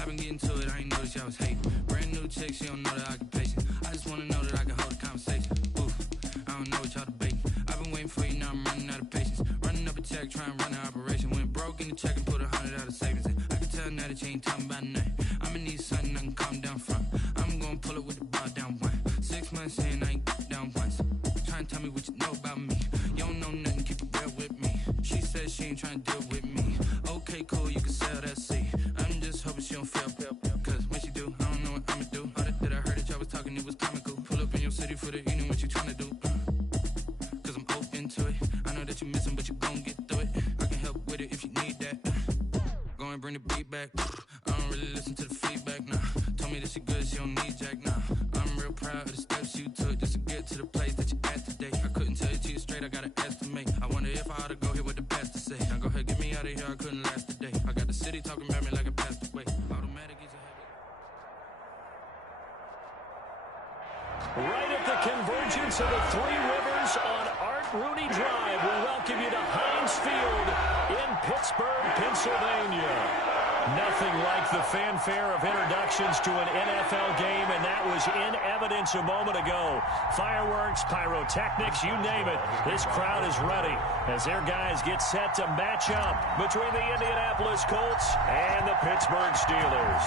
I've been getting to it, I ain't noticed y'all was hating. Brand new chick, she don't know the occupation. I just wanna know that I can hold a conversation. Oof, I don't know what y'all debating. I've been waiting for you, now I'm running out of patience. Running up a check, trying to run an operation. Went broke in the check and put 100 out of savings in. I can tell now that you ain't talking about nothing. I'ma need something I can calm down from. I'm gonna pull it with the bar down one. 6 months in, I ain't down once. Trying to tell me what you know about me. You don't know nothing, keep it real with me. She said she ain't trying to deal with me. Okay, cool, you can sell that seat. I'm just hoping she don't fail. Cause when she do, I don't know what I'ma do. All that I heard that y'all was talking, it was comical. Pull up in your city for the evening, what you trying to do? Cause I'm open to it. I know that you missing, but you gon' get through it. I can help with it if you need that. Go and bring the beat back. I don't really listen to the feedback, nah. Told me that she good, she don't need jack, nah. I'm real proud of the steps you took just to get to the place that you at today. I couldn't tell it to you straight, I gotta estimate. I wonder if I ought to go here with the best to say. Now go ahead, get me out of here, I couldn't last a day. I got the city talking about me like I passed away. Automatic is a habit. Right at the convergence of the Three Rivers on Art Rooney Drive, we welcome you to Heinz Field in Pittsburgh, Pennsylvania. Nothing like the fanfare of introductions to an NFL game, and that was in evidence a moment ago. Fireworks, pyrotechnics, you name it. This crowd is ready as their guys get set to match up between the Indianapolis Colts and the Pittsburgh Steelers.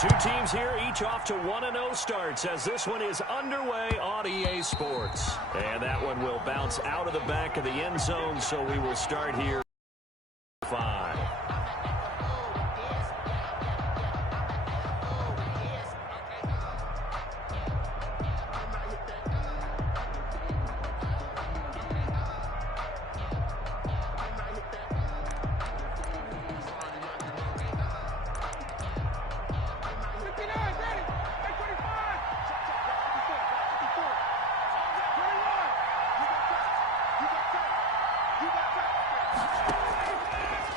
Two teams here, each off to 1-0 starts as this one is underway on EA Sports. And that one will bounce out of the back of the end zone, so we will start here. 5.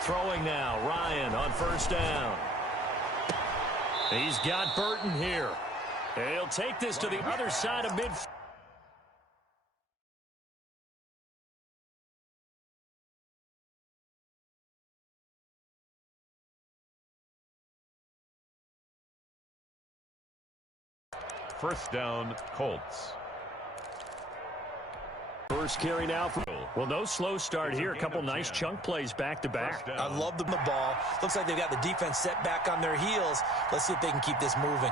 Throwing now, Ryan on first down. He's got Burton here. He'll take this to the other side of midfield. First down, Colts. First carry now. Well, no slow start here. A couple nice chunk plays back-to-back. I love the ball. Looks like they've got the defense set back on their heels. Let's see if they can keep this moving.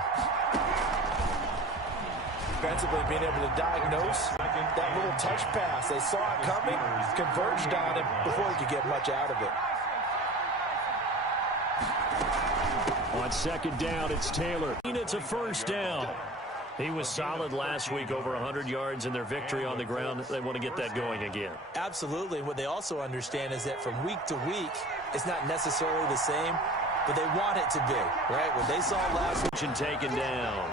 Defensively being able to diagnose that little touch pass. They saw it coming, converged on it before he could get much out of it. On second down, it's Taylor. It's a first down. He was solid last week, over 100 yards in their victory on the ground. They want to get that going again. Absolutely. What they also understand is that from week to week, it's not necessarily the same, but they want it to be, right? What they saw last week. Taken down.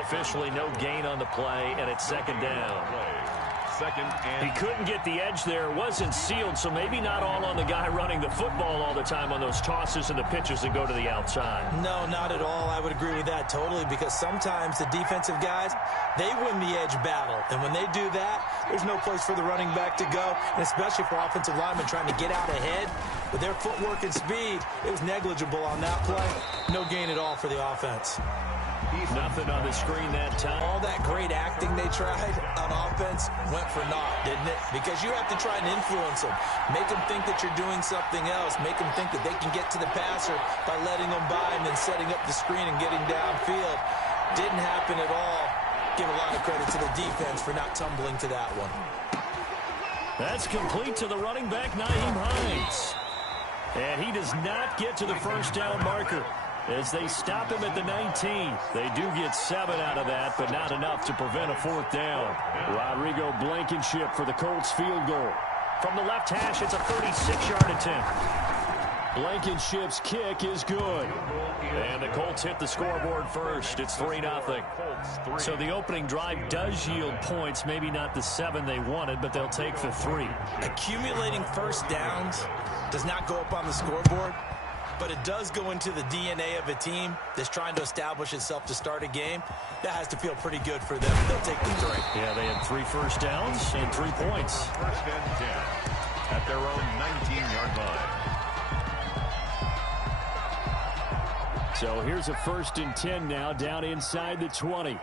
Officially no gain on the play, and it's second down. He couldn't get the edge there. Wasn't sealed, so maybe not all on the guy running the football all the time on those tosses and the pitches that go to the outside. No, not at all. I would agree with that totally, because sometimes the defensive guys, they win the edge battle. And when they do that, there's no place for the running back to go, and especially for offensive linemen trying to get out ahead. With their footwork and speed, it was negligible on that play. No gain at all for the offense. Nothing on the screen that time. All that great acting they tried on offense went for naught, didn't it? Because you have to try and influence them. Make them think that you're doing something else. Make them think that they can get to the passer by letting them by and then setting up the screen and getting downfield. Didn't happen at all. Give a lot of credit to the defense for not tumbling to that one. That's complete to the running back, MeIIySnagz's. And he does not get to the first down marker. As they stop him at the 19. They do get 7 out of that, but not enough to prevent a fourth down. Rodrigo Blankenship for the Colts field goal. From the left hash, it's a 36-yard attempt. Blankenship's kick is good. And the Colts hit the scoreboard first. It's 3-0. So the opening drive does yield points. Maybe not the 7 they wanted, but they'll take the 3. Accumulating first downs does not go up on the scoreboard, but it does go into the DNA of a team that's trying to establish itself to start a game. That has to feel pretty good for them. They'll take the 3. Yeah, they had 3 first downs and 3 points. First and 10 at their own 19-yard line. So here's a 1st and 10 now, down inside the 20.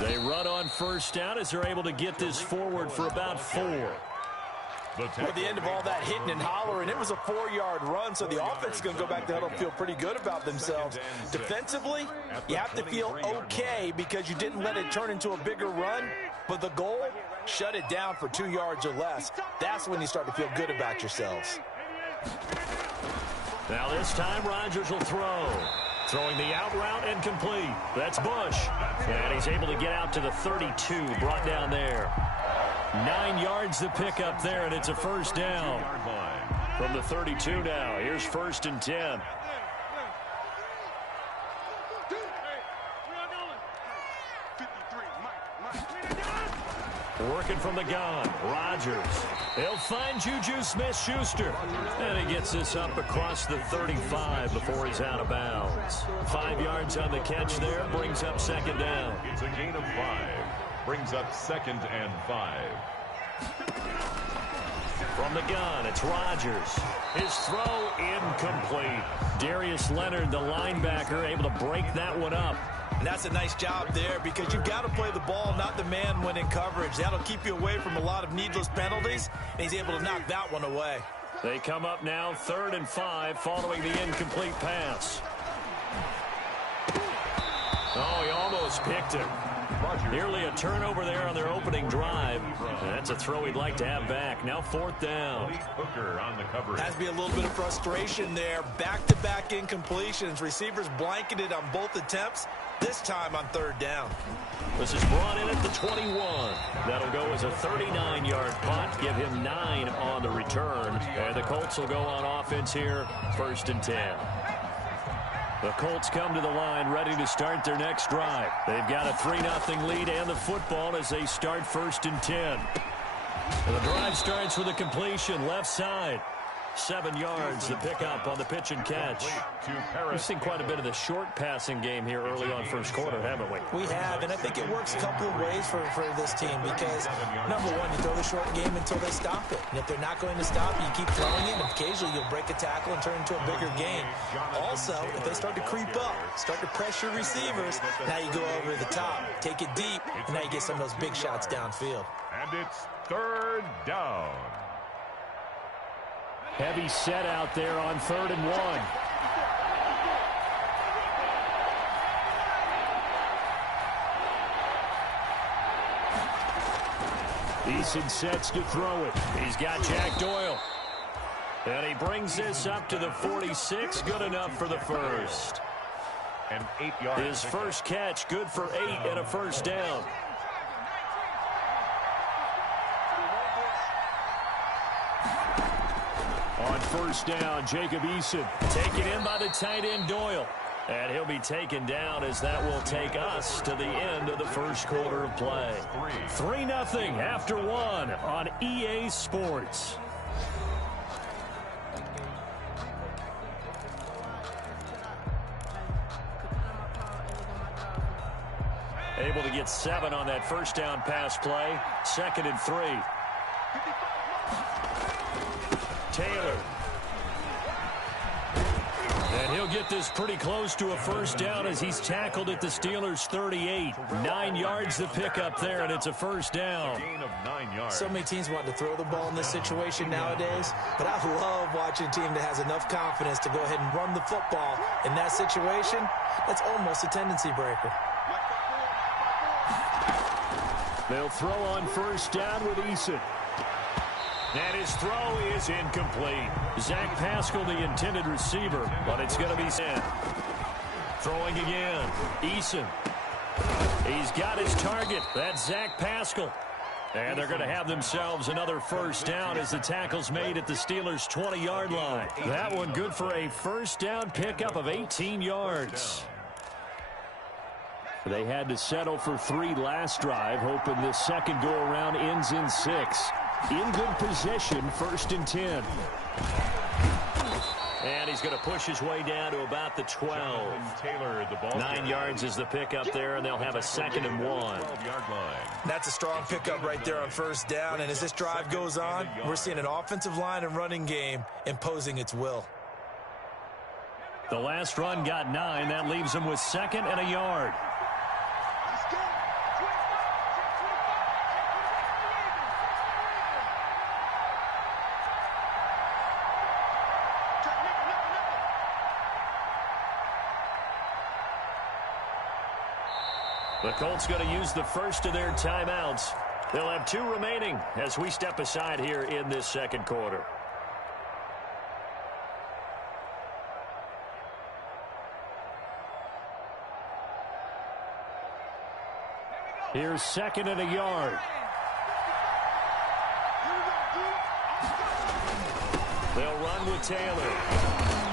They run on 1st down as they're able to get this forward for about 4. At the end of all that hitting and hollering, it was a 4-yard run, so the offense is going to go back to huddle and feel pretty good about themselves. Defensively, you have to feel okay because you didn't let it turn into a bigger run, but the goal, shut it down for 2 yards or less. That's when you start to feel good about yourselves. Now this time, Rodgers will throw. Throwing the out route and complete. That's Bush. And he's able to get out to the 32, brought down there. 9 yards the pickup there, and it's a 1st down. From the 32 now, here's 1st and 10. Working from the gun, Rodgers. He'll find Juju Smith-Schuster. And he gets this up across the 35 before he's out of bounds. 5 yards on the catch there, brings up 2nd down. It's a gain of 5. Brings up 2nd and 5. From the gun, it's Rodgers. His throw incomplete. Darius Leonard, the linebacker, able to break that one up. And that's a nice job there because you've got to play the ball, not the man when in coverage. That'll keep you away from a lot of needless penalties, and he's able to knock that one away. They come up now 3rd and 5 following the incomplete pass. Oh, he almost picked it. Nearly a turnover there on their opening drive. And that's a throw he'd like to have back. Now 4th down. Has to be a little bit of frustration there. Back-to-back incompletions. Receivers blanketed on both attempts. This time on 3rd down. This is brought in at the 21. That'll go as a 39-yard punt. Give him 9 on the return. And the Colts will go on offense here. 1st and 10. The Colts come to the line ready to start their next drive. They've got a 3-0 lead and the football as they start 1st and 10. And the drive starts with a completion left side. 7 yards, the pickup on the pitch and catch. We've seen quite a bit of the short passing game here early on 1st quarter, haven't we? We have, and I think it works a couple of ways for this team because, number one, you throw the short game until they stop it. And if they're not going to stop it, you keep throwing it, and occasionally you'll break a tackle and turn it into a bigger game. Also, if they start to creep up, start to pressure receivers, now you go over the top, take it deep, and now you get some of those big shots downfield. And it's 3rd down. Heavy set out there on 3rd and 1. Eason sets to throw it. He's got Jack Doyle. And he brings this up to the 46. Good enough for the 1st. And 8 yards. His first catch, good for 8 and a 1st down. On 1st down, Jacob Eason taken in by the tight end Doyle. And he'll be taken down as that will take us to the end of the 1st quarter of play. 3-0 after 1 on EA Sports. Able to get 7 on that 1st down pass play. 2nd and 3. Taylor. And he'll get this pretty close to a 1st down as he's tackled at the Steelers' 38. 9 yards the pickup there, and it's a 1st down. Gain of 9 yards. So many teams want to throw the ball in this situation nowadays, but I love watching a team that has enough confidence to go ahead and run the football. In that situation, that's almost a tendency breaker. They'll throw on 1st down with Eason. And his throw is incomplete. Zach Pascal, the intended receiver, but it's going to be sent. Throwing again. Eason. He's got his target. That's Zach Pascal. And they're going to have themselves another 1st down as the tackle's made at the Steelers' 20-yard line. That one good for a 1st down pickup of 18 yards. They had to settle for 3 last drive, hoping this second go-around ends in 6. In good position, 1st and 10. And he's going to push his way down to about the 12. Taylor, the ball 9 yards is the pickup there, and they'll have a 2nd and 1. 12-yard line. That's a strong pickup right there on first down. And as this drive goes on, we're seeing an offensive line and running game imposing its will. The last run got 9. That leaves him with 2nd and a yard. The Colts going to use the first of their timeouts. They'll have 2 remaining as we step aside here in this second quarter. Here's 2nd and a yard. They'll run with Taylor.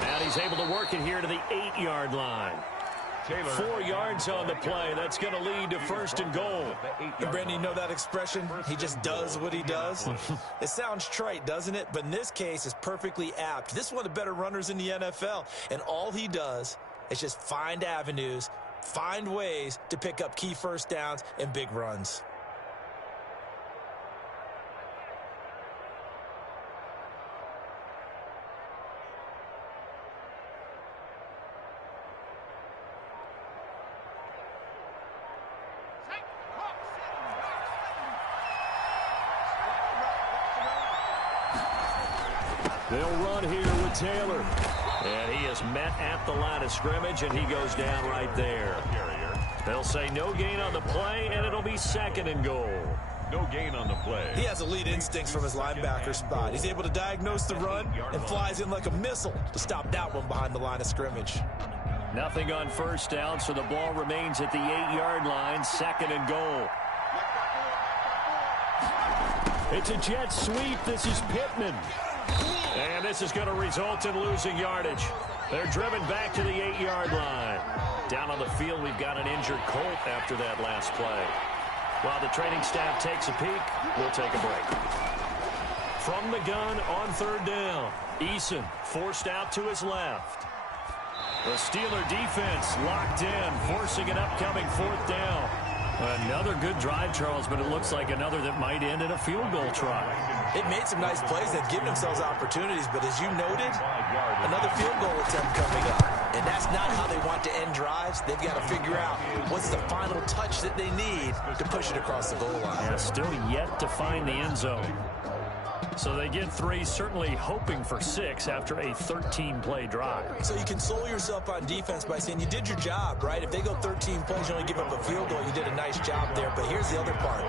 And he's able to work it here to the 8-yard line. Taylor. 4 yards on the play. That's going to lead to 1st and goal. And Brandon, you know that expression? He just does what he does. It sounds trite, doesn't it? But in this case, it's perfectly apt. This is one of the better runners in the NFL. And all he does is just find avenues, find ways to pick up key first downs and big runs. They'll run here with Taylor. And he is met at the line of scrimmage, and he goes down right there. They'll say no gain on the play, and it'll be 2nd and goal. No gain on the play. He has elite instincts from his linebacker spot. He's able to diagnose the run and flies in like a missile to stop that one behind the line of scrimmage. Nothing on first down, so the ball remains at the 8-yard line, 2nd and goal. It's a jet sweep. This is Pittman. And this is going to result in losing yardage. They're driven back to the 8-yard line. Down on the field, we've got an injured Colt after that last play. While the training staff takes a peek, we'll take a break. From the gun on 3rd down, Eason forced out to his left. The Steeler defense locked in, forcing an upcoming 4th down. Another good drive, Charles, but it looks like another that might end in a field goal try. They've made some nice plays. They've given themselves opportunities, but as you noted, another field goal attempt coming up. And that's not how they want to end drives. They've got to figure out what's the final touch that they need to push it across the goal line. Yeah, still yet to find the end zone. So they get 3, certainly hoping for 6 after a 13-play drive. So you console yourself on defense by saying you did your job, right? If they go 13 plays, you only give up a field goal, you did a nice job there. But here's the other part.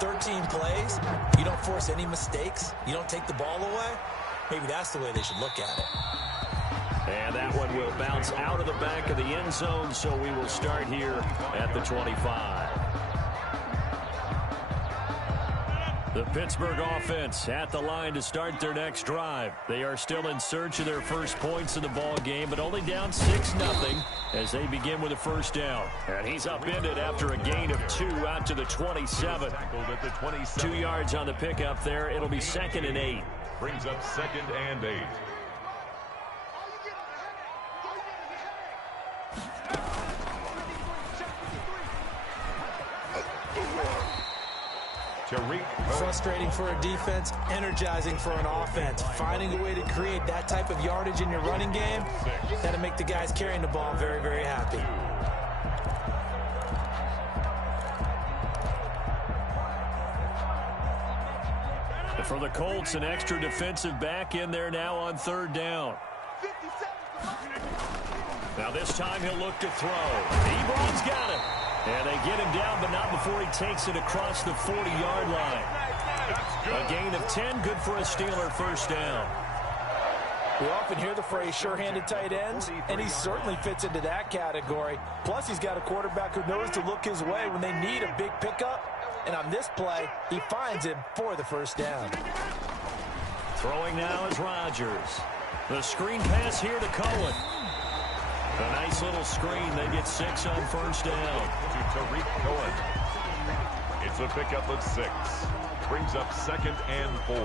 13 plays, you don't force any mistakes, you don't take the ball away. Maybe that's the way they should look at it. And that one will bounce out of the back of the end zone, so we will start here at the 25. The Pittsburgh offense at the line to start their next drive. They are still in search of their first points in the ball game, but only down 6-0 as they begin with a 1st down. And he's upended after a gain of 2 out to the 27. 2 yards on the pickup there. It'll be 2nd and 8. Brings up 2nd and 8. Frustrating for a defense, energizing for an offense. Finding a way to create that type of yardage in your running game, that'll make the guys carrying the ball very, very happy. For the Colts, an extra defensive back in there now on 3rd down. Now this time he'll look to throw. Ebron's got it. And they get him down, but not before he takes it across the 40-yard line. A gain of 10, good for a Steeler 1st down. We often hear the phrase sure-handed tight ends, and he certainly fits into that category. Plus, he's got a quarterback who knows to look his way when they need a big pickup. And on this play, he finds him for the 1st down. Throwing now is Rodgers. The screen pass here to Cohen. A nice little screen. They get 6 on 1st down. To Tariq Cohen. It's a pickup of 6. Brings up 2nd and 4.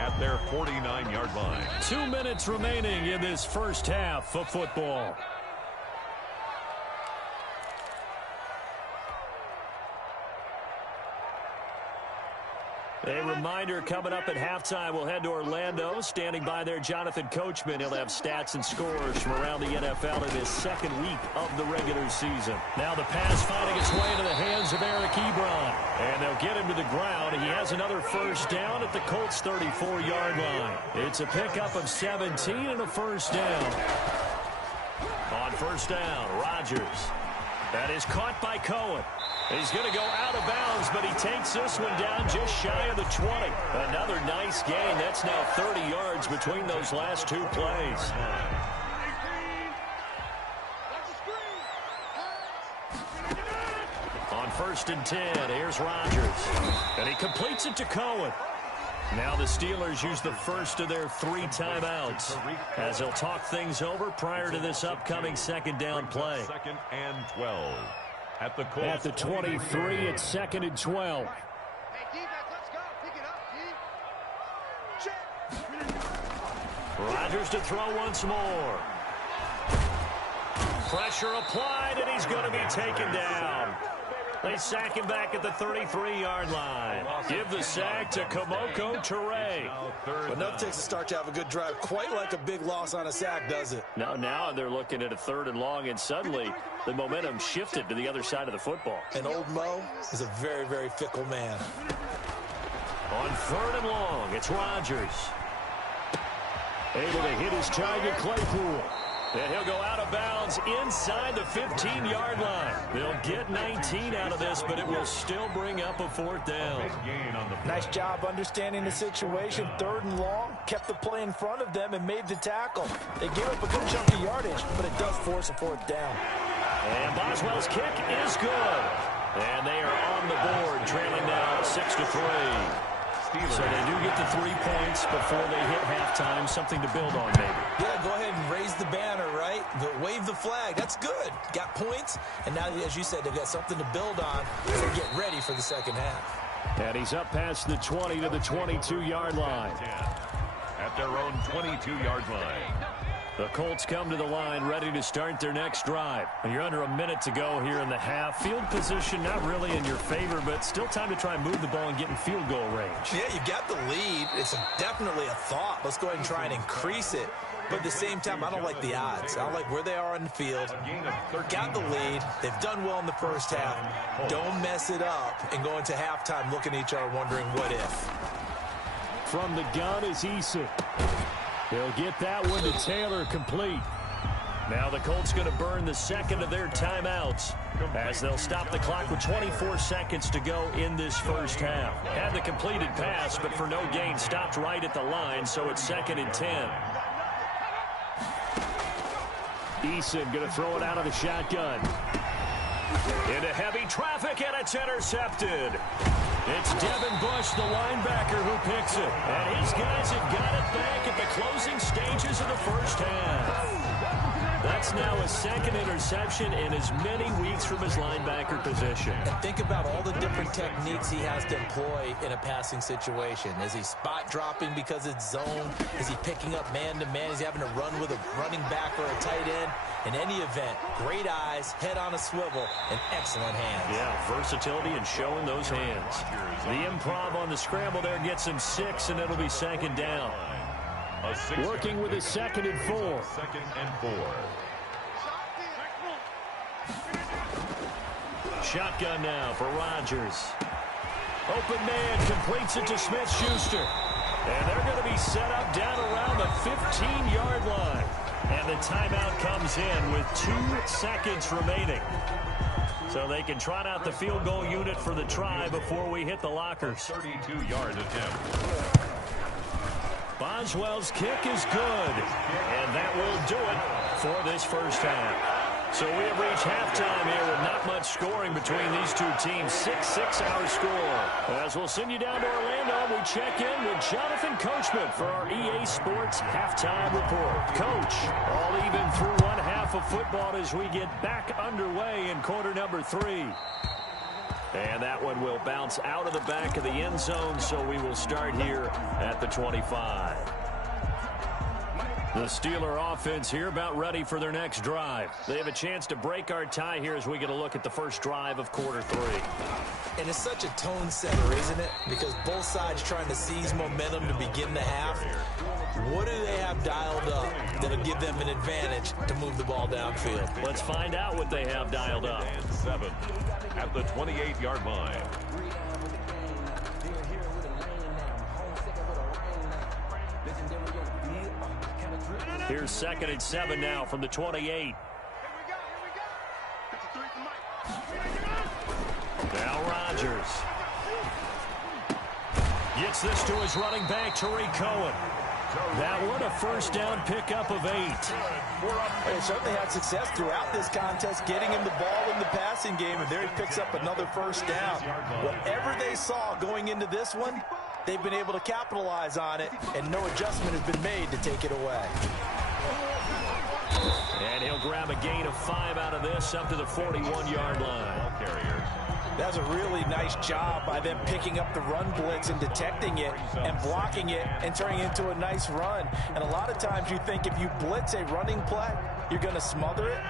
at their 49-yard line. 2 minutes remaining in this first half of football. A reminder coming up at halftime, we'll head to Orlando. Standing by there, Jonathan Coachman. He'll have stats and scores from around the NFL in his second week of the regular season. Now the pass finding its way into the hands of Eric Ebron. And they'll get him to the ground. He has another first down at the Colts' 34-yard line. It's a pickup of 17 and a first down. On first down, Rodgers. That is caught by Cohen. He's going to go out of bounds, but he takes this one down just shy of the 20. Another nice gain. That's now 30 yards between those last two plays. On first and 10, here's Rodgers. And he completes it to Cohen. Now the Steelers use the first of their 3 timeouts as they'll talk things over prior to this upcoming second down play. Second and 12. At the 23, it's second and 12. Hey, defense, let's go. Pick it up, D. Check. Rodgers to throw once more. Pressure applied, and he's going to be taken down. They sack him back at the 33-yard line. Give the sack to Kamoko Toure. But nothing takes a start to have a good drive. Quite like a big loss on a sack, does it? Now they're looking at a 3rd and long, and suddenly the momentum shifted to the other side of the football. And old Mo is a very, very fickle man. On 3rd and long, it's Rodgers. Able to hit his target, Claypool. And he'll go out of bounds inside the 15-yard line. They'll get 19 out of this, but it will still bring up a 4th down. Nice job understanding the situation. 3rd and long, kept the play in front of them and made the tackle. They gave up a good chunk of yardage, but it does force a 4th down. And Boswell's kick is good. And they are on the board, trailing now 6-3. So they do get the 3 points before they hit halftime. Something to build on, maybe. Yeah, go ahead and raise the banner, right? Wave the flag. That's good. Got points. And now, as you said, they've got something to build on as they get ready for the second half. And he's up past the 20 to the 22-yard line. At their own 22-yard line. The Colts come to the line ready to start their next drive. And you're under a minute to go here in the half. Field position not really in your favor, but still time to try and move the ball and get in field goal range. Yeah, you got the lead. It's definitely a thought. Let's go ahead and try and increase it. But at the same time, I don't like the odds. I don't like where they are on the field. Got the lead. They've done well in the first half. Don't mess it up and go into halftime looking at each other wondering what if. From the gun is Eason. They'll get that one to Taylor, complete. Now the Colts going to burn the second of their timeouts as they'll stop the clock with 24 seconds to go in this first half. Had the completed pass, but for no gain, stopped right at the line, so it's 2nd and 10. Eason going to throw it out of the shotgun. Into heavy traffic, and it's intercepted. It's Devin Bush, the linebacker, who picks it. And his guys have got it back at the closing stages of the first half. That's now a 2nd interception in as many weeks from his linebacker position. And think about all the different techniques he has to employ in a passing situation. Is he spot dropping because it's zone? Is he picking up man-to-man? Is he having to run with a running back or a tight end? In any event, great eyes, head on a swivel, and excellent hands. Yeah, versatility and showing those hands. The improv on the scramble there gets him 6, and it'll be 2nd down. Working with a 2nd and 4. 2nd and 4. Shotgun now for Rodgers. Open man completes it to Smith-Schuster. And they're going to be set up down around the 15-yard line. And the timeout comes in with 2 seconds remaining. So they can trot out the field goal unit for the try before we hit the lockers. 32-yard attempt. Boswell's kick is good. And that will do it for this first half. So we have reached halftime here with not much scoring between these two teams. 6-6 our score. As we'll send you down to Orlando, we check in with Jonathan Coachman for our EA Sports Halftime Report. Coach, all even through one half of football as we get back underway in quarter number 3. And that one will bounce out of the back of the end zone, so we will start here at the 25. The Steeler offense here about ready for their next drive. They have a chance to break our tie here as we get a look at the first drive of quarter 3. And it's such a tone setter, isn't it? Because both sides trying to seize momentum to begin the half. What do they have dialed up that'll give them an advantage to move the ball downfield? Let's find out what they have dialed up. And 7 at the 28-yard line. Here's 2nd and 7 now from the 28. Now Rodgers gets this to his running back, Tariq Cohen. That one a first down pickup of 8. They certainly had success throughout this contest getting him the ball in the passing game, and there he picks up another first down. Whatever they saw going into this one, they've been able to capitalize on it, and no adjustment has been made to take it away. And he'll grab a gain of 5 out of this up to the 41-yard line. That's a really nice job by them picking up the run blitz and detecting it and blocking it and turning it into a nice run. And a lot of times you think if you blitz a running play, you're going to smother it.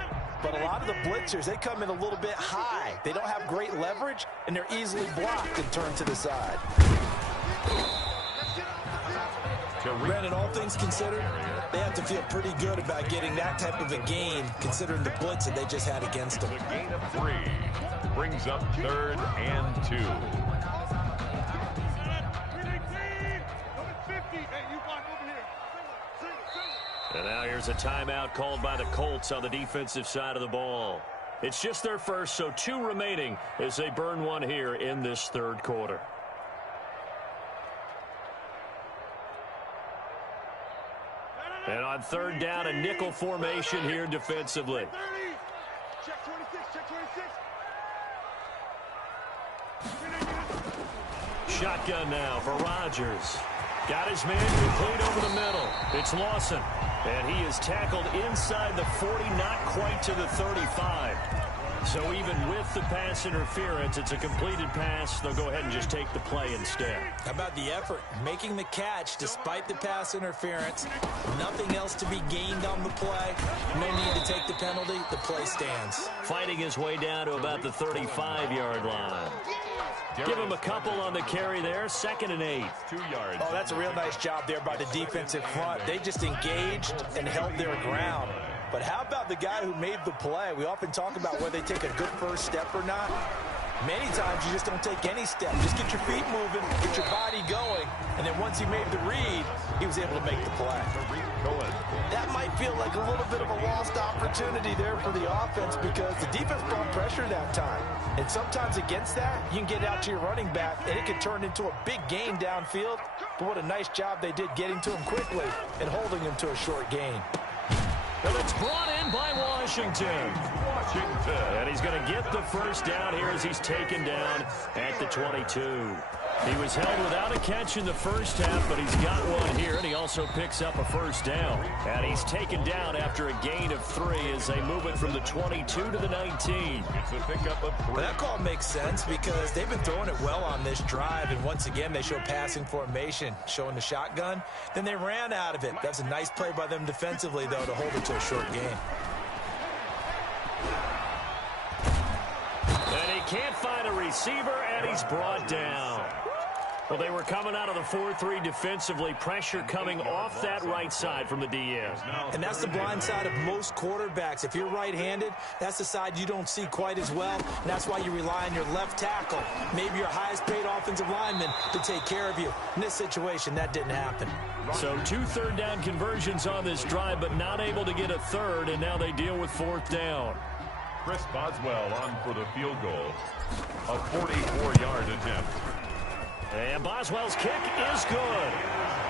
But a lot of the blitzers, they come in a little bit high. They don't have great leverage, and they're easily blocked and turned to the side. Brandon, all things considered, they have to feel pretty good about getting that type of a gain, considering the blitz that they just had against them. The gain of 3 brings up 3rd and 2. And now here's a timeout called by the Colts on the defensive side of the ball. It's just their first, so 2 remaining as they burn one here in this 3rd quarter. And on 3rd down, a nickel formation here defensively. Check 26, check 26. Shotgun now for Rodgers. Got his man complete over the middle. It's Lawson. And he is tackled inside the 40, not quite to the 35. So even with the pass interference, it's a completed pass. They'll go ahead and just take the play instead. How about the effort? Making the catch despite the pass interference. Nothing else to be gained on the play. No need to take the penalty. The play stands. Fighting his way down to about the 35-yard line. Give him a couple on the carry there. 2nd and 8. 2 yards. Oh, that's a real nice job there by the defensive front. They just engaged and held their ground. But how about the guy who made the play? We often talk about whether they take a good first step or not. Many times you just don't take any step. Just get your feet moving, get your body going, and then once he made the read, he was able to make the play. That might feel like a little bit of a lost opportunity there for the offense because the defense brought pressure that time. And sometimes against that, you can get out to your running back, and it can turn into a big gain downfield. But what a nice job they did getting to him quickly and holding him to a short gain. And it's brought in by Washington. And he's going to get the first down here as he's taken down at the 22. He was held without a catch in the first half, but he's got one here, and he also picks up a first down. And he's taken down after a gain of 3 as they move it from the 22 to the 19. It's a pickup of 3. That call makes sense because they've been throwing it well on this drive, and once again they show passing formation, showing the shotgun. Then they ran out of it. That's a nice play by them defensively, though, to hold it to a short gain. And he can't find a receiver, and he's brought down. Well, they were coming out of the 4-3 defensively. Pressure coming off that right side from the DN. And that's the blind side of most quarterbacks. If you're right-handed, that's the side you don't see quite as well. And that's why you rely on your left tackle, maybe your highest-paid offensive lineman, to take care of you. In this situation, that didn't happen. So 2 third-down conversions on this drive, but not able to get a third, and now they deal with 4th down. Chris Boswell on for the field goal. A 44-yard attempt. And Boswell's kick is good.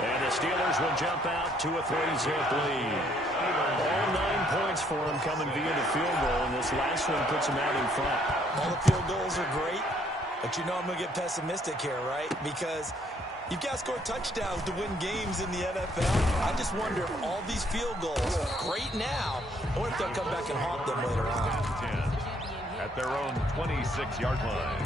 And the Steelers will jump out to a 3-zip lead. All 9 points for them coming via the field goal, and this last one puts them out in front. All the field goals are great, but you know I'm going to get pessimistic here, right? Because you've got to score touchdowns to win games in the NFL. I just wonder if all these field goals, great now, or if they'll come back and haunt them later on. 10 at their own 26-yard line.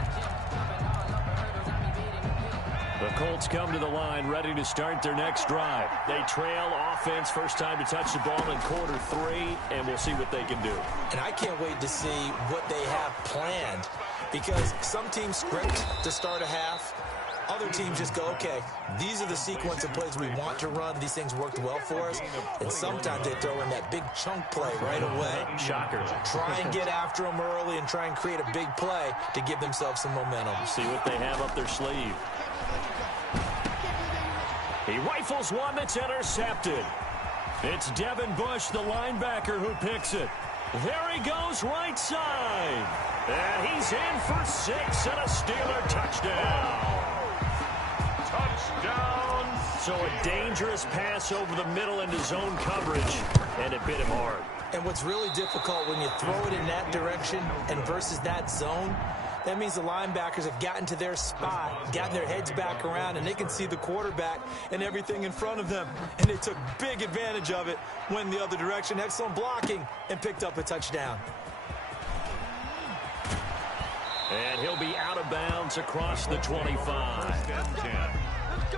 The Colts come to the line ready to start their next drive. They trail offense, first time to touch the ball in quarter 3, and we'll see what they can do. And I can't wait to see what they have planned, because some teams script to start a half. Other teams just go, okay, these are the sequence of plays we want to run. These things worked well for us. And sometimes they throw in that big chunk play right away. Shocker. Try and get after them early and try and create a big play to give themselves some momentum. See what they have up their sleeve. He rifles one that's intercepted. It's Devin Bush, the linebacker, who picks it. There he goes, right side. And he's in for 6 and a Steeler touchdown. Touchdown. So a dangerous pass over the middle into zone coverage, and it bit him hard. And what's really difficult when you throw it in that direction and versus that zone, that means the linebackers have gotten to their spot, gotten their heads back around, and they can see the quarterback and everything in front of them. And they took big advantage of it, went the other direction, excellent blocking, and picked up a touchdown. And he'll be out of bounds across the 25. 10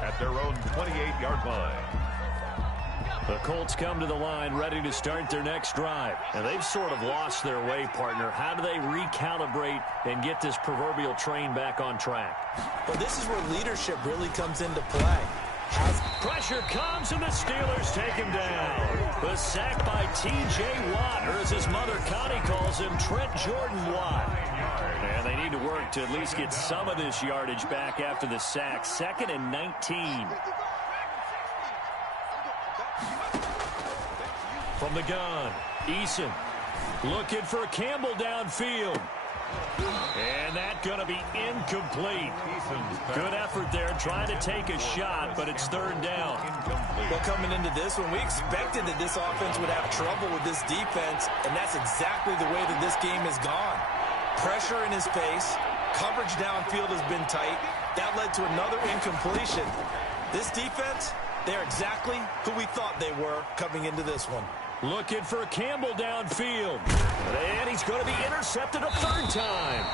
at their own 28-yard line. The Colts come to the line ready to start their next drive. And they've sort of lost their way, partner. How do they recalibrate and get this proverbial train back on track? Well, this is where leadership really comes into play. Pressure comes, and the Steelers take him down. The sack by T.J. Watt, or as his mother Connie calls him, Trent Jordan Watt. And they need to work to at least get some of this yardage back after the sack. 2nd and 19. From the gun, Eason looking for Campbell downfield. And that's going to be incomplete. Good effort there, trying to take a shot, but it's 3rd down. Well, coming into this one, we expected that this offense would have trouble with this defense, and that's exactly the way that this game has gone. Pressure in his face, coverage downfield has been tight. That led to another incompletion. This defense, they're exactly who we thought they were coming into this one. Looking for Campbell downfield. And he's going to be intercepted a 3rd time.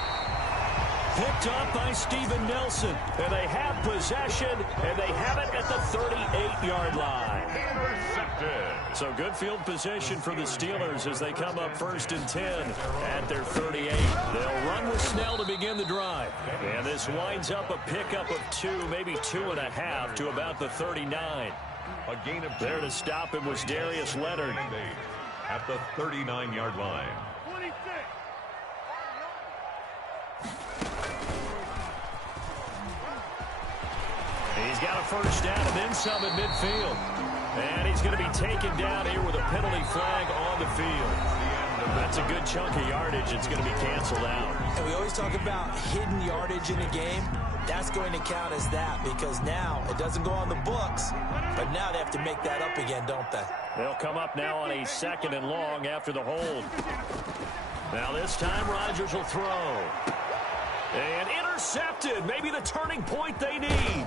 Picked up by Steven Nelson. And they have possession, and they have it at the 38-yard line. Intercepted. So good field position for the Steelers as they come up 1st and 10 at their 38. They'll run with Snell to begin the drive. And this winds up a pickup of 2, maybe 2.5 to about the 39. A gain of 2. There to stop him was Darius Leonard. At the 39-yard line. 26. He's got a 1st down and then some at midfield. And he's going to be taken down here with a penalty flag on the field. That's a good chunk of yardage. It's going to be canceled out. And we always talk about hidden yardage in a game. That's going to count as that, because now it doesn't go on the books, but now they have to make that up again, don't they? They'll come up now on a 2nd and long after the hold. Now this time Rodgers will throw. And intercepted. Maybe the turning point they need.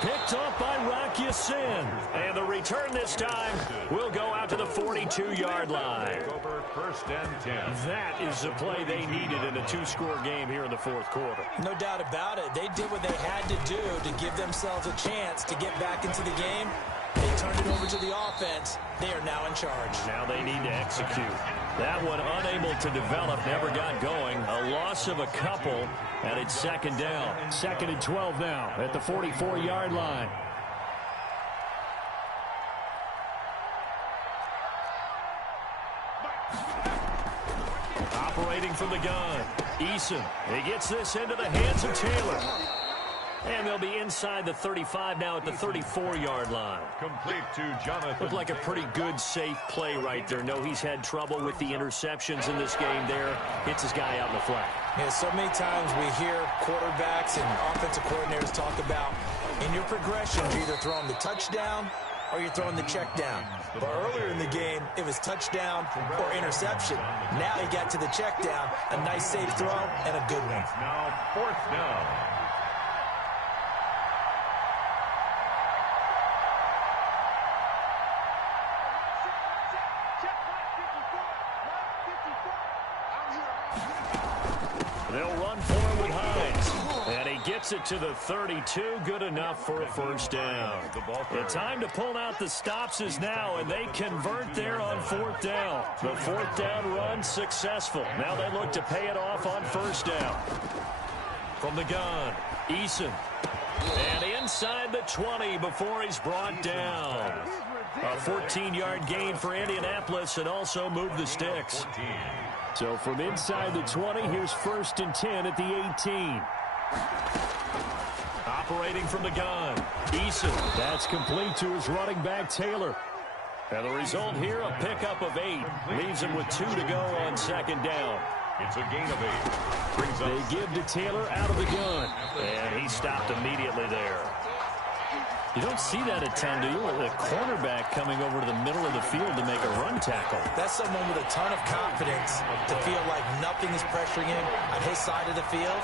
Picked up by Rocky Sin. And the return this time will go out to the 42-yard line. Over 1st and 10. That is the play they needed in a 2-score game here in the 4th quarter. No doubt about it. They did what they had to do to give themselves a chance to get back into the game. They turned it over to the offense. They are now in charge. Now they need to execute. That one unable to develop, never got going. A loss of a couple, and it's 2nd down. 2nd and 12 now at the 44-yard line. Operating from the gun, Eason. He gets this into the hands of Taylor. And they'll be inside the 35 now at the 34-yard line. Complete to Jonathan. Looked like a pretty good, safe play right there. No, he's had trouble with the interceptions in this game there. Hits his guy out in the flat. Yeah, so many times we hear quarterbacks and offensive coordinators talk about in your progression, you're either throwing the touchdown or you're throwing the check down. But earlier in the game, it was touchdown or interception. Now he got to the check down, a nice safe throw, and a good one. Now 4th down. gets it to the 32. Good enough for a first down. The time to pull out the stops is now, and they convert there on fourth down. The fourth down run successful. Now they look to pay it off on first down. From the gun, Eason. And inside the 20 before he's brought down. A 14-yard gain for Indianapolis and also move the sticks. So from inside the 20, here's 1st and 10 at the 18. Operating from the gun, Eason. That's complete to his running back, Taylor. And the result here, a pickup of 8. Leaves him with 2 to go on second down. It's a gain of 8. They give to Taylor out of the gun. And he stopped immediately there. You don't see that a ton, do you? A cornerback coming over to the middle of the field to make a run tackle. That's someone with a ton of confidence to feel like nothing is pressuring him on his side of the field.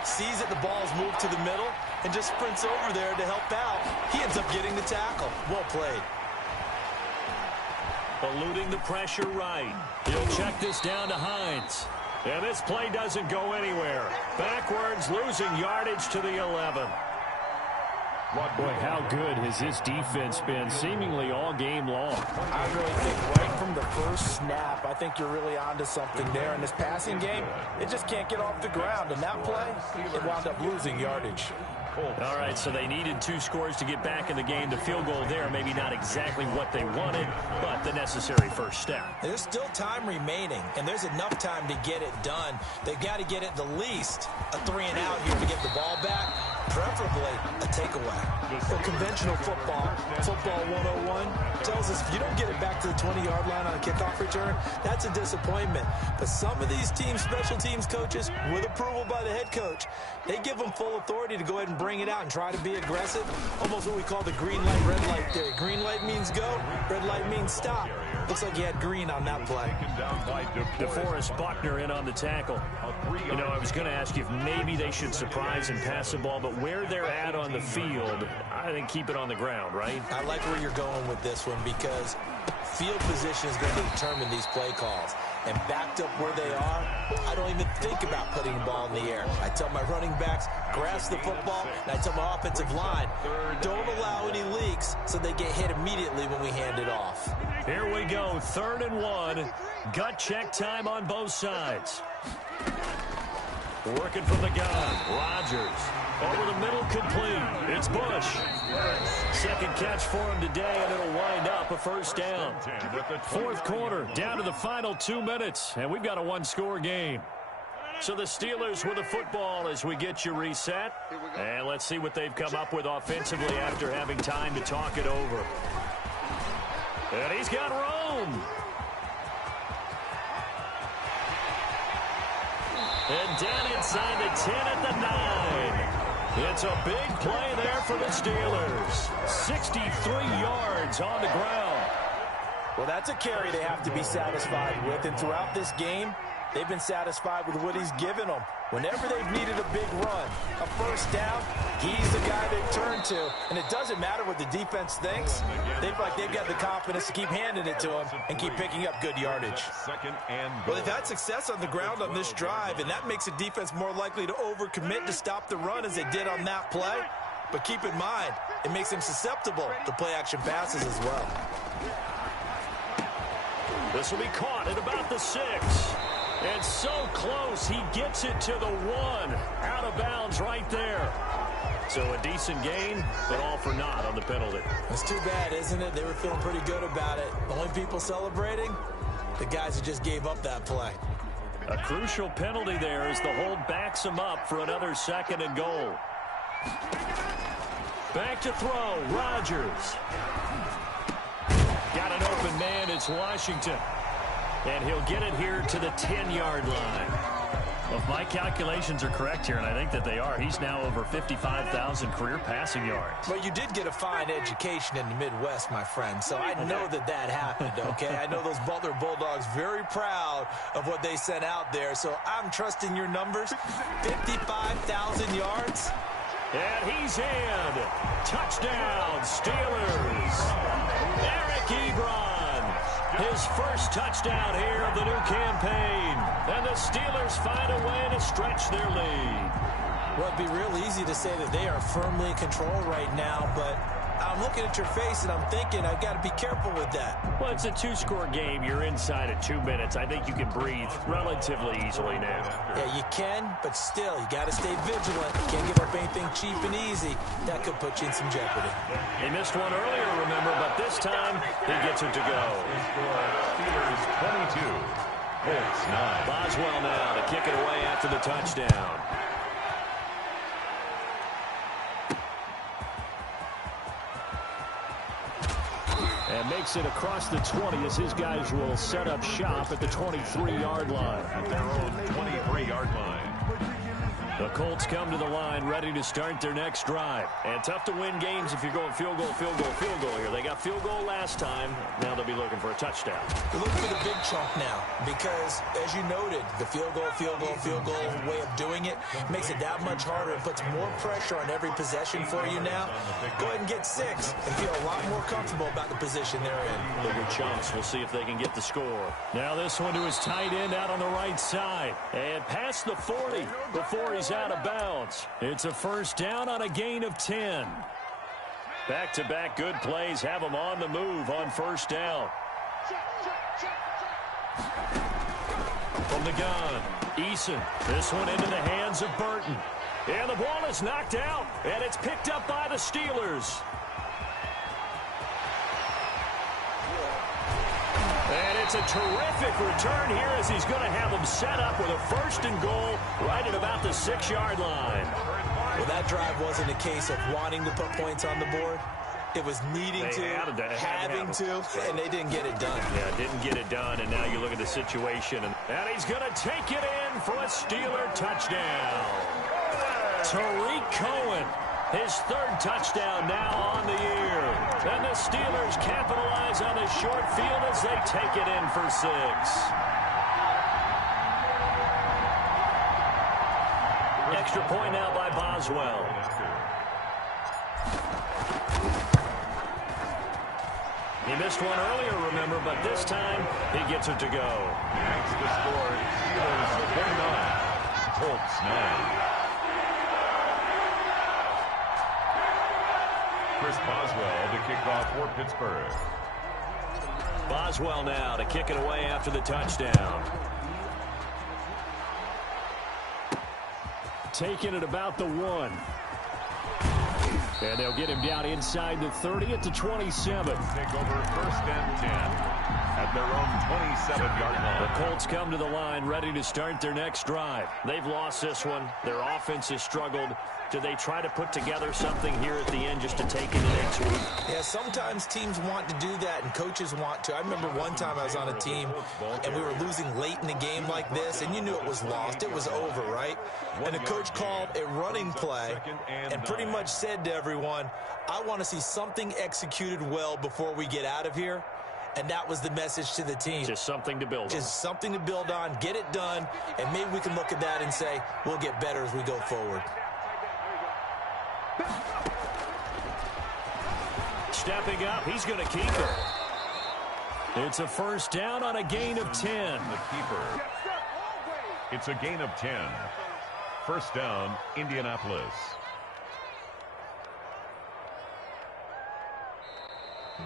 Sees that the ball's moved to the middle and just sprints over there to help out. He ends up getting the tackle. Well played. Eluding the pressure right. He'll check this down to Hines. And this play doesn't go anywhere. Backwards, losing yardage to the 11. Boy, how good has this defense been seemingly all game long? I really think right from the first snap, I think you're really onto something there. In this passing game, it just can't get off the ground. And that play, it wound up losing yardage. All right, so they needed 2 scores to get back in the game. The field goal there, maybe not exactly what they wanted, but the necessary first step. There's still time remaining, and there's enough time to get it done. They've got to get at the least a 3 and out here to get the ball back, preferably a takeaway. Well, conventional football 101, tells us if you don't get it back to the 20-yard line on a kickoff return, that's a disappointment. But some of these teams, special teams coaches, with approval by the head coach, they give them full authority to go ahead and bring it out and try to be aggressive. Almost what we call the green light, red light theory. Green light means go, red light means stop. Looks like he had green on that play. DeForest Buckner in on the tackle. You know, I was going to ask you if maybe they should surprise and pass the ball, but where they're at on the field, I think keep it on the ground, right? I like where you're going with this one because field position is going to determine these play calls. And backed up where they are, I don't even think about putting the ball in the air. I tell my running backs, grasp the football, and I tell my offensive line, don't allow any leaks so they get hit immediately when we hand it off. Here we go, 3rd and 1. Gut check time on both sides. Working from the gun, Rodgers. Over the middle, complete. It's Bush. Second catch for him today, and it'll wind up a first down. 4th quarter, down to the final 2 minutes, and we've got a 1-score game. So the Steelers with the football as we get you reset. And let's see what they've come up with offensively after having time to talk it over. And he's got Rome. And down inside the 10 at the 9. It's a big play there for the Steelers. 63 yards on the ground. Well, that's a carry they have to be satisfied with. And throughout this game, they've been satisfied with what he's given them. Whenever they've needed a big run, a first down, he's the guy they turn to. And it doesn't matter what the defense thinks. They've got the confidence to keep handing it to him and keep picking up good yardage. Well, they've had success on the ground on this drive, and that makes the defense more likely to overcommit to stop the run as they did on that play. But keep in mind, it makes them susceptible to play-action passes as well. This will be caught at about the 6. And so close, he gets it to the 1. Out of bounds right there. So a decent gain, but all for naught on the penalty. It's too bad, isn't it? They were feeling pretty good about it. The only people celebrating, the guys who just gave up that play. A crucial penalty there as the hold backs him up for another 2nd and goal. Back to throw, Rodgers. Got an open man, it's Washington. And he'll get it here to the 10-yard line. Well, if my calculations are correct here, and I think that they are, he's now over 55,000 career passing yards. Well, you did get a fine education in the Midwest, my friend, so I know that happened, okay? I know those Butler Bulldogs very proud of what they sent out there, so I'm trusting your numbers. 55,000 yards. And he's in. Touchdown, Steelers. Eric Ebron. His first touchdown here of the new campaign. And the Steelers find a way to stretch their lead. Well, it'd be real easy to say that they are firmly in control right now, but I'm looking at your face and I'm thinking I've got to be careful with that. Well, it's a two-score game. You're inside of 2 minutes. I think you can breathe relatively easily now. Yeah, you can, but still, you got to stay vigilant. You can't give up anything cheap and easy. That could put you in some jeopardy. He missed one earlier, remember, but this time he gets it to go. Steelers 22, Colts 9. Boswell now to kick it away after the touchdown. And makes it across the 20 as his guys will set up shop at the 23-yard line. At their own 23-yard line. The Colts come to the line ready to start their next drive. And tough to win games if you're going field goal, field goal, field goal here. They got field goal last time. Now they'll be looking for a touchdown. They're looking for the big chunk now because, as you noted, the field goal way of doing it makes it that much harder. It puts more pressure on every possession for you now. Go ahead and get 6 and feel a lot more comfortable about the position they're in. Bigger chunks. We'll see if they can get the score. Now this one to his tight end out on the right side. And past the 40 before he's out of bounds. It's a first down on a gain of 10. Back-to-back good plays have them on the move on first down. From the gun, Eason. This one into the hands of Burton. And the ball is knocked out, and it's picked up by the Steelers. And it's a terrific return here as he's going to have them set up with a first and goal right at about the 6-yard line. Well, that drive wasn't a case of wanting to put points on the board. It was needing having to, and they didn't get it done. Yeah, didn't get it done, and now you look at the situation. And he's going to take it in for a Steeler touchdown. Tariq Cohen, his 3rd touchdown now on the year. And the Steelers capitalize on the short field as they take it in for 6. Extra point now by Boswell. He missed one earlier, remember, but this time he gets it to go. Makes the score Steelers 49, Colts 9. Chris Boswell to kick off for Pittsburgh. Boswell now to kick it away after the touchdown. Taking it about the 1. And they'll get him down inside the 30 at the 27. Take over first and 10 at their own 27-yard line. The Colts come to the line ready to start their next drive. They've lost this one. Their offense has struggled. Do they try to put together something here at the end just to take it next week? Yeah, sometimes teams want to do that and coaches want to. I remember one time I was on a team and we were losing late in a game like this and you knew it was lost. It was over, right? And the coach called a running play and pretty much said to everyone, I want to see something executed well before we get out of here. And that was the message to the team. Just something to build on. Just something to build on, get it done, and maybe we can look at that and say, we'll get better as we go forward. Stepping up, he's going to keep it. It's a first down on a gain of 10. The keeper. It's a gain of 10. First down, Indianapolis.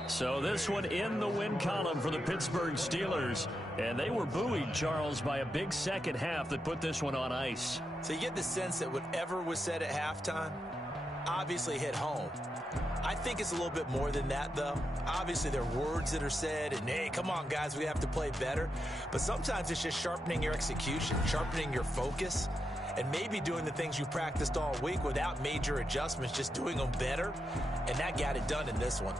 So this one in the win column for the Pittsburgh Steelers. And they were buoyed, Charles, by a big second half that put this one on ice. So you get the sense that whatever was said at halftime obviously hit home. I think it's a little bit more than that, though. Obviously, there are words that are said, and, hey, come on, guys, we have to play better. But sometimes it's just sharpening your execution, sharpening your focus, and maybe doing the things you practiced all week without major adjustments, just doing them better. And that got it done in this one.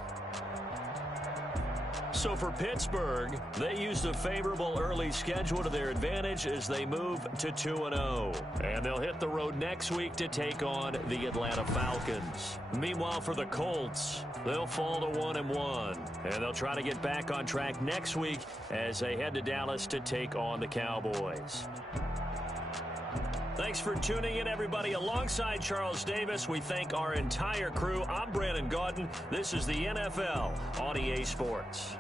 So for Pittsburgh, they used a favorable early schedule to their advantage as they move to 2-0. And they'll hit the road next week to take on the Atlanta Falcons. Meanwhile, for the Colts, they'll fall to 1-1. And they'll try to get back on track next week as they head to Dallas to take on the Cowboys. Thanks for tuning in, everybody. Alongside Charles Davis, we thank our entire crew. I'm Brandon Gaudin. This is the NFL on EA Sports.